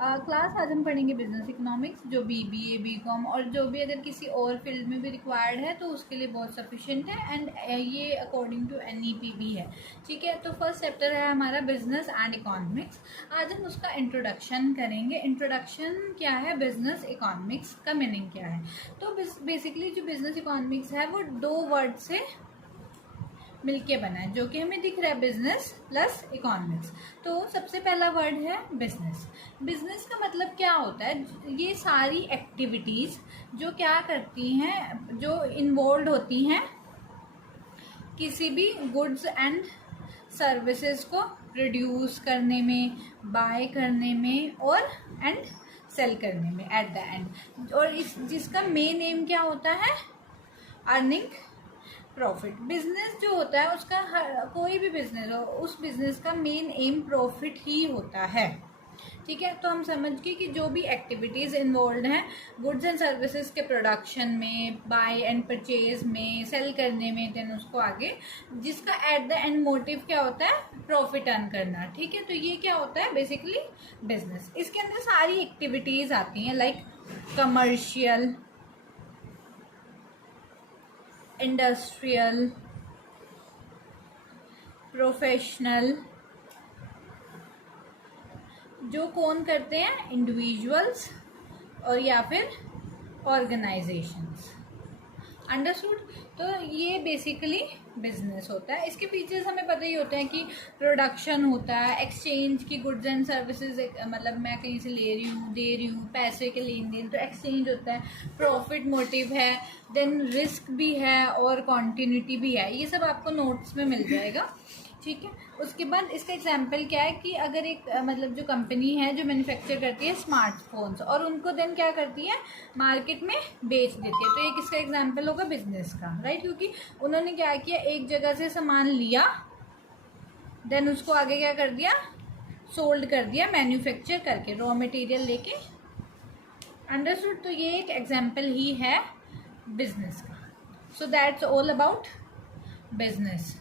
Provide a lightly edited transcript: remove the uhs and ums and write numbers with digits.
Class आज हम पढ़ेंगे बिजनेस इकोनॉमिक्स, जो बीबीए, बीकॉम और जो भी अगर किसी और फील्ड में भी रिक्वायर्ड है तो उसके लिए बहुत सफिशिएंट है। एंड ये अकॉर्डिंग टू एनईपी भी है। ठीक है, तो फर्स्ट चैप्टर है हमारा बिजनेस एंड इकोनॉमिक्स। आज हम उसका इंट्रोडक्शन करेंगे। इंट्रोडक्शन क्या है, बिजनेस इकोनॉमिक्स का मीनिंग क्या है। तो बेसिकली जो बिजनेस इकोनॉमिक्स है वो दो वर्ड से मिलके बना है, जो कि हमें दिख रहा है, बिजनेस प्लस इकोनॉमिक्स। तो सबसे पहला वर्ड है बिजनेस। बिजनेस का मतलब क्या होता है, ये सारी एक्टिविटीज जो क्या करती हैं, जो इन्वॉल्व होती हैं किसी भी गुड्स एंड सर्विसेज को प्रोड्यूस करने में, बाय करने में और एंड सेल करने में एट द एंड। और इस जिसका मेन एम क्या होता है, अर्निंग प्रॉफिट। बिजनेस जो होता है उसका कोई भी बिजनेस हो, उस बिजनेस का मेन एम प्रॉफिट ही होता है। ठीक है, तो हम समझ गए कि जो भी एक्टिविटीज इन्वॉल्व हैं गुड्स एंड सर्विसेज के प्रोडक्शन में, बाय एंड परचेज में, सेल करने में, देन उसको आगे जिसका एट द एंड मोटिव क्या होता है, प्रॉफिट अर्न करना। ठीक है, तो ये क्या होता है बेसिकली बिजनेस। इसके अंदर सारी एक्टिविटीज आती हैं, लाइक कमर्शियल, इंडस्ट्रियल, प्रोफेशनल, जो कौन करते हैं, इंडिविजुअल्स और या फिर ऑर्गेनाइजेशंस। अंडरस्टूड। तो ये बेसिकली बिजनेस होता है। इसके फीचर्स हमें पता ही होते हैं कि प्रोडक्शन होता है, एक्सचेंज की गुड्स एंड सर्विसेज, मतलब मैं कहीं से ले रही हूँ, दे रही हूँ, पैसे के लेन देन, तो एक्सचेंज होता है, प्रॉफिट मोटिव है, देन रिस्क भी है और कॉन्टिन्यूटी भी है। ये सब आपको नोट्स में मिल जाएगा। ठीक है, उसके बाद इसका एग्जाम्पल क्या है कि अगर एक मतलब जो कंपनी है जो मैन्युफैक्चर करती है स्मार्टफोन्स और उनको देन क्या करती है, मार्केट में बेच देती है, तो ये किसका एग्जाम्पल होगा, बिजनेस का, राइट। क्योंकि उन्होंने क्या किया, एक जगह से सामान लिया, देन उसको आगे क्या कर दिया, सोल्ड कर दिया, मैन्युफैक्चर करके, रॉ मटेरियल लेके। अंडरस्टूड। तो ये एक एग्जाम्पल ही है बिजनेस का। So that's all about business.